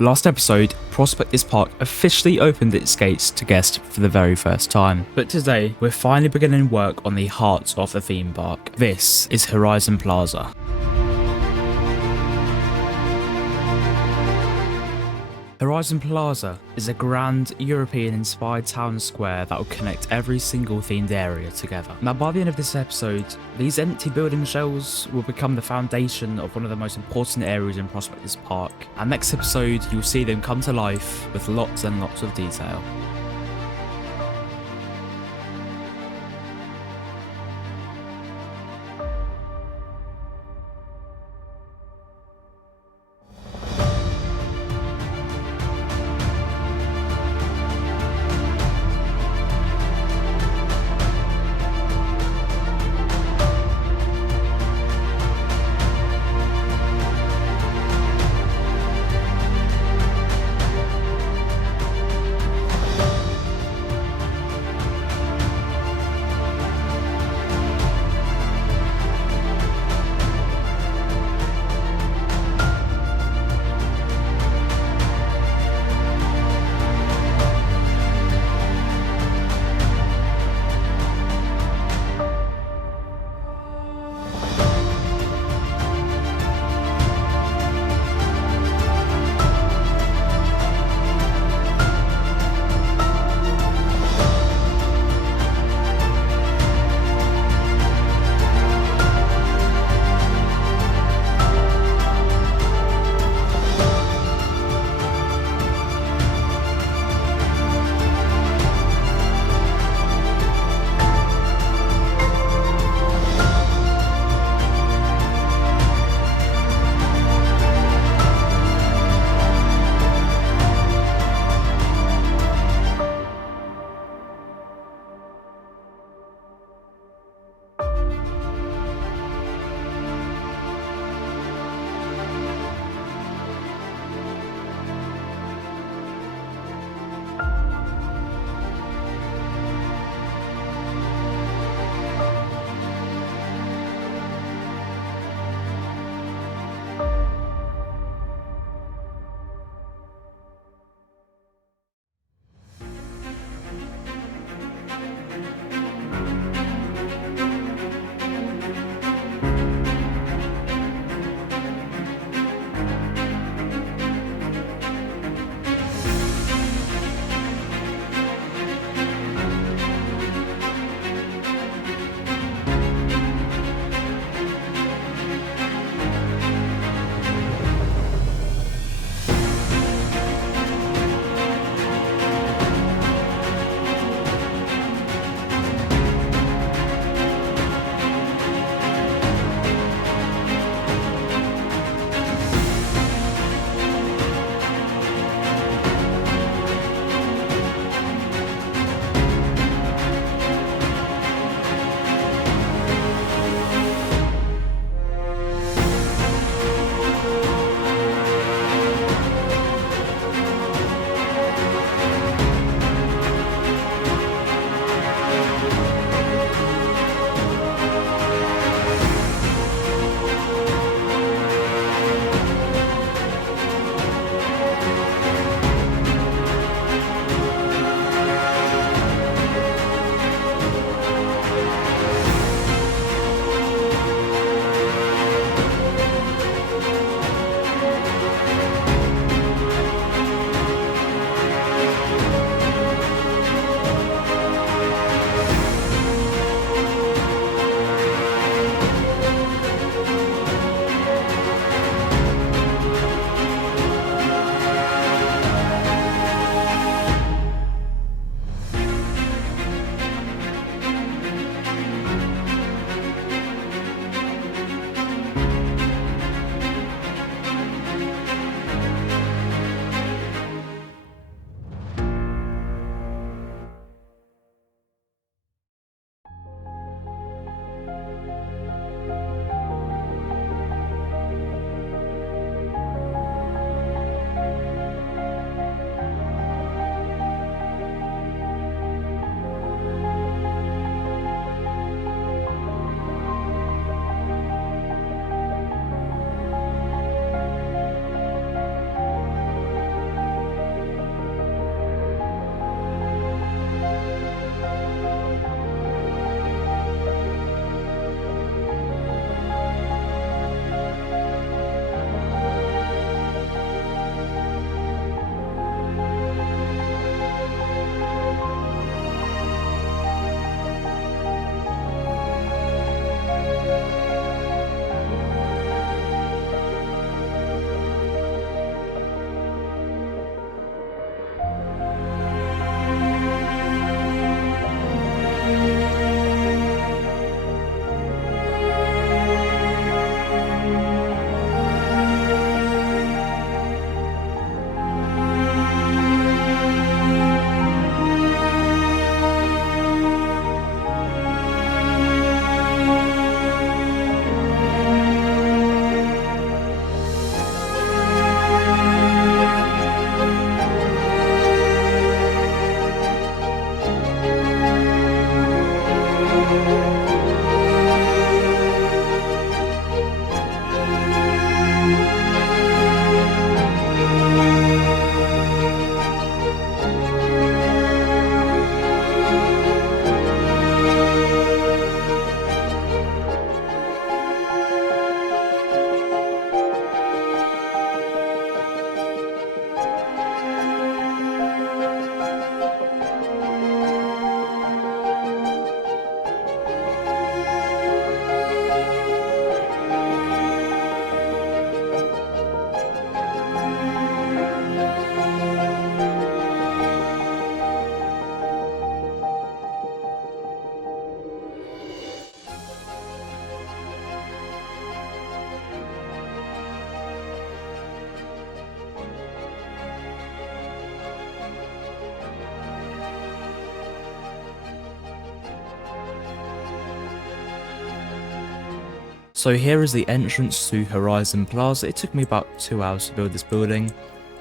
Last episode, Prospectors Park officially opened its gates to guests for the very first time. But today, we're finally beginning work on the heart of the theme park. This is Horizon Plaza. Horizon Plaza is a grand European-inspired town square that will connect every single themed area together. Now, by the end of this episode, these empty building shells will become the foundation of one of the most important areas in Prospectors Park, and next episode you'll see them come to life with lots and lots of detail. So here is the entrance to Horizon Plaza. It took me about 2 hours to build this building.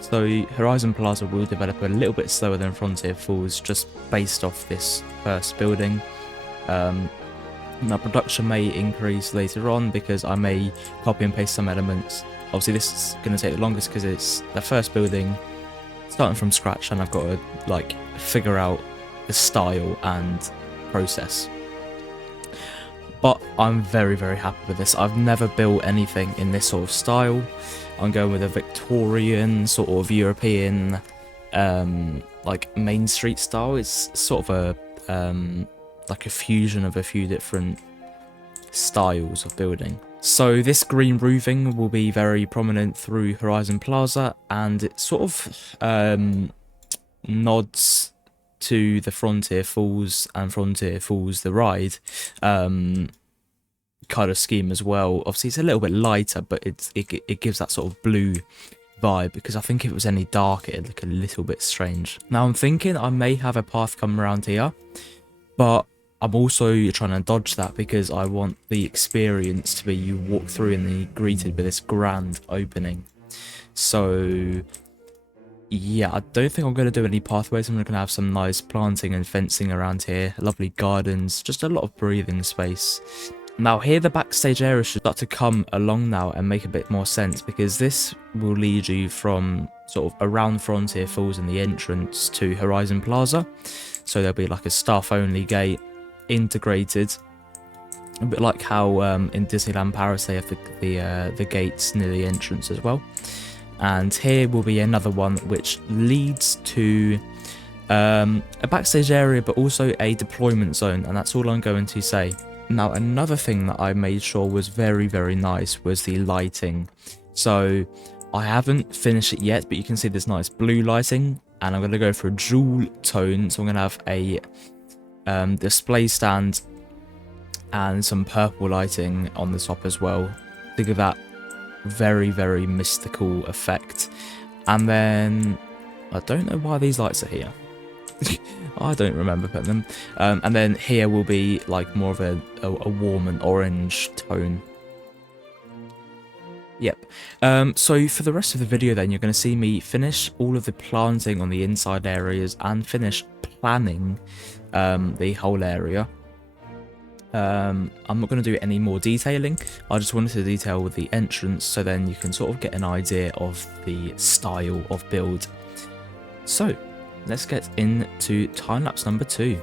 So Horizon Plaza will develop a little bit slower than Frontier Falls, just based off this first building. Now production may increase later on because I may copy and paste some elements. Obviously this is going to take the longest because it's the first building starting from scratch, and I've got to like figure out the style and process. But I'm very, very happy with this. I've never built anything in this sort of style. I'm going with a Victorian sort of European like Mainstreet style. It's sort of a like a fusion of a few different styles of building. So this green roofing will be very prominent through Horizon Plaza, and it sort of nods to the Frontier Falls and Frontier Falls the ride kind of scheme as well. Obviously it's a little bit lighter, but it gives that sort of blue vibe, because I think if it was any darker it'd look a little bit strange. Now I'm thinking I may have a path come around here, but I'm also trying to dodge that because I want the experience to be you walk through and then you're greeted with this grand opening. So yeah, I don't think I'm going to do any pathways. I'm going to have some nice planting and fencing around here, lovely gardens, just a lot of breathing space. Now here the backstage area should start to come along now and make a bit more sense, because this will lead you from sort of around Frontier Falls and the entrance to Horizon Plaza. So there'll be like a staff only gate integrated, a bit like how in Disneyland Paris they have the gates near the entrance as well. And here will be another one which leads to a backstage area, but also a deployment zone, and that's all I'm going to say. Now another thing that I made sure was very, very nice was the lighting. So I haven't finished it yet, but you can see this nice blue lighting, and I'm going to go for a jewel tone. So I'm going to have a display stand and some purple lighting on the top as well. Think of that very, very mystical effect. And then I don't know why these lights are here. I don't remember putting them. And then here will be like more of a warm and orange tone. Yep. So for the rest of the video then, you're going to see me finish all of the planting on the inside areas and finish planning the whole area. I'm not going to do any more detailing. I just wanted to detail with the entrance, so then you can sort of get an idea of the style of build. So let's get into time-lapse number 2.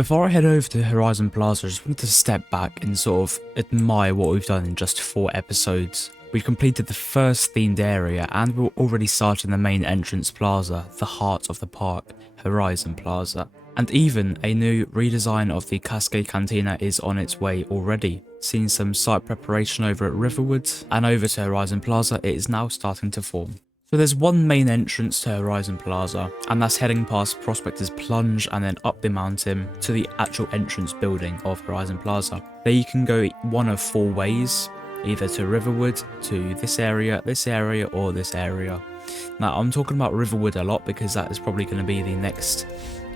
Before I head over to Horizon Plaza, I just wanted to step back and sort of admire what we've done in just 4 episodes. We've completed the first themed area and we're already starting the main entrance plaza, the heart of the park, Horizon Plaza. And even a new redesign of the Cascade Cantina is on its way already. Seeing some site preparation over at Riverwood and over to Horizon Plaza, it is now starting to form. So there's one main entrance to Horizon Plaza, and that's heading past Prospectors Plunge and then up the mountain to the actual entrance building of Horizon Plaza. There you can go one of 4 ways, either to Riverwood, to this area, or this area. Now I'm talking about Riverwood a lot because that is probably going to be the next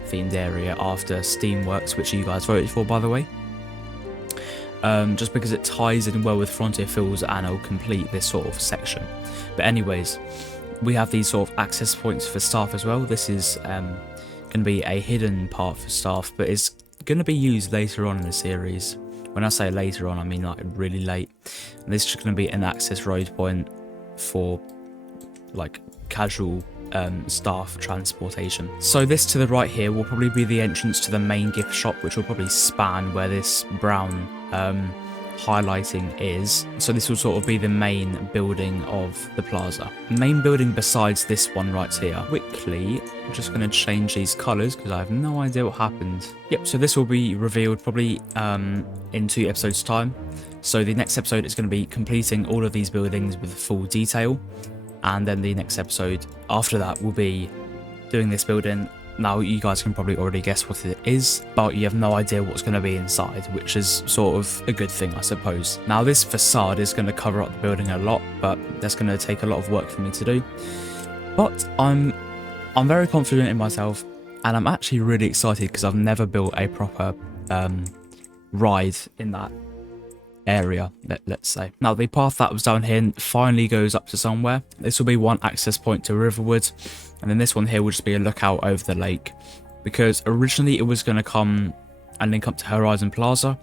themed area after Steamworks, which you guys voted for, by the way. Just because it ties in well with Frontier Fields and it'll complete this sort of section. But anyways, we have these sort of access points for staff as well. This is going to be a hidden part for staff, but it's going to be used later on in the series. When I say later on, I mean like really late. And this is just going to be an access road point for like casual staff transportation. So this to the right here will probably be the entrance to the main gift shop, which will probably span where this brown highlighting is. So this will sort of be the main building of the plaza. Main building besides this one right here. Quickly, I'm just going to change these colours because I have no idea what happened. Yep, so this will be revealed probably in 2 episodes time. So the next episode is going to be completing all of these buildings with full detail. And then the next episode after that will be doing this building. Now you guys can probably already guess what it is, but you have no idea what's going to be inside, which is sort of a good thing, I suppose. Now this facade is going to cover up the building a lot, but that's going to take a lot of work for me to do. But I'm very confident in myself, and I'm actually really excited because I've never built a proper ride in that area, let's say. Now the path that was down here finally goes up to somewhere. This will be one access point to Riverwood, and then this one here will just be a lookout over the lake, because originally it was going to come and link up to Horizon Plaza,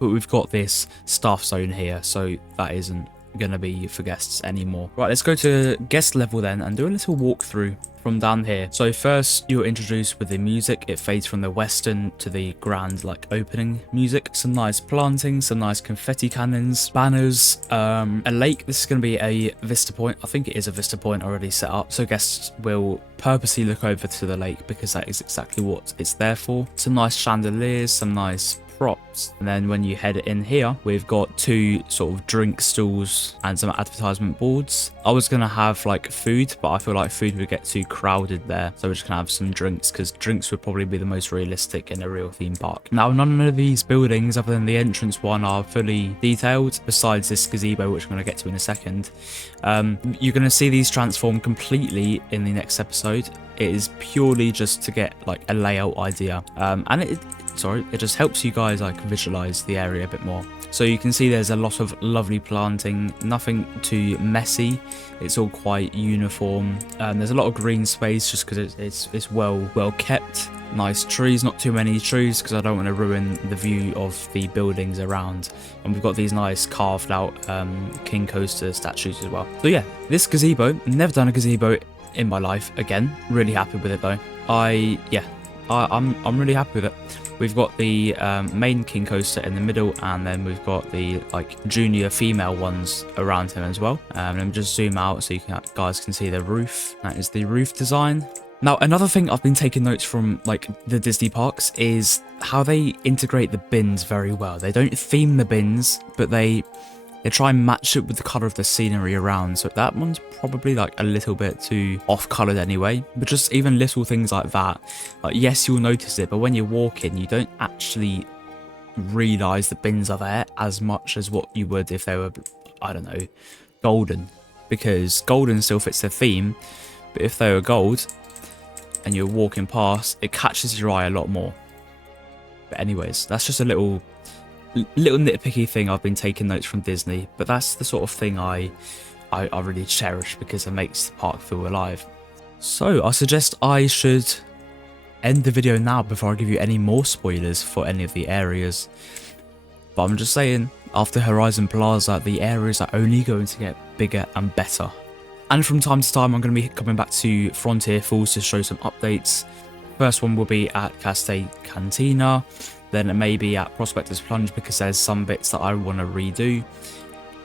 but we've got this staff zone here, so that isn't going to be for guests anymore. Right, let's go to guest level then and do a little walkthrough from down here. So first you're introduced with the music. It fades from the western to the grand like opening music. Some nice planting, some nice confetti cannons, banners, a lake. This is going to be a vista point. I think it is a vista point already set up, so guests will purposely look over to the lake because that is exactly what it's there for. Some nice chandeliers, some nice props, and then when you head in here we've got 2 sort of drink stalls and some advertisement boards. I was gonna have like food, but I feel like food would get too crowded there, so we're just gonna have some drinks because drinks would probably be the most realistic in a real theme park. Now none of these buildings other than the entrance one are fully detailed, besides this gazebo, which I'm gonna get to in a second. You're gonna see these transform completely in the next episode. It is purely just to get like a layout idea, and it just helps you guys like visualize the area a bit more. So you can see there's a lot of lovely planting, nothing too messy, it's all quite uniform. There's a lot of green space just because it's well kept. Nice trees, not too many trees because I don't want to ruin the view of the buildings around. And we've got these nice carved out King Coaster statues as well. So yeah, this gazebo, never done a gazebo in my life. Again, really happy with it though. I'm really happy with it. We've got the main King Coaster in the middle, and then we've got the like junior female ones around him as well. Let me just zoom out so you guys can see the roof. That is the roof design. Now another thing I've been taking notes from like the Disney parks is how they integrate the bins very well. They don't theme the bins, but they try and match it with the colour of the scenery around. So that one's probably like a little bit too off-coloured anyway. But just even little things like that. Like yes, you'll notice it, but when you walk in, you don't actually realise the bins are there as much as what you would if they were, I don't know, golden. Because golden still fits the theme, but if they were gold and you're walking past, it catches your eye a lot more. But anyways, that's just a little nitpicky thing I've been taking notes from Disney, but that's the sort of thing I really cherish because it makes the park feel alive. So I suggest I should end the video now before I give you any more spoilers for any of the areas. But I'm just saying, after Horizon Plaza, the areas are only going to get bigger and better. And from time to time, I'm going to be coming back to Frontier Falls to show some updates. First one will be at Castell Cantina, then it may be at Prospectors Plunge because there's some bits that I want to redo,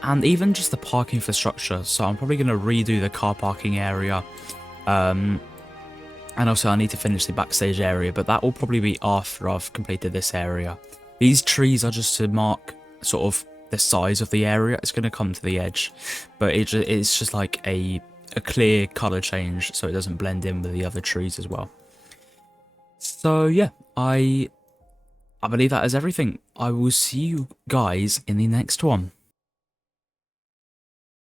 and even just the park infrastructure. So I'm probably going to redo the car parking area, and also I need to finish the backstage area, but that will probably be after I've completed this area. These trees are just to mark sort of the size of the area. It's going to come to the edge, but it's just like a clear color change so it doesn't blend in with the other trees as well. So yeah, I believe that is everything. I will see you guys in the next one.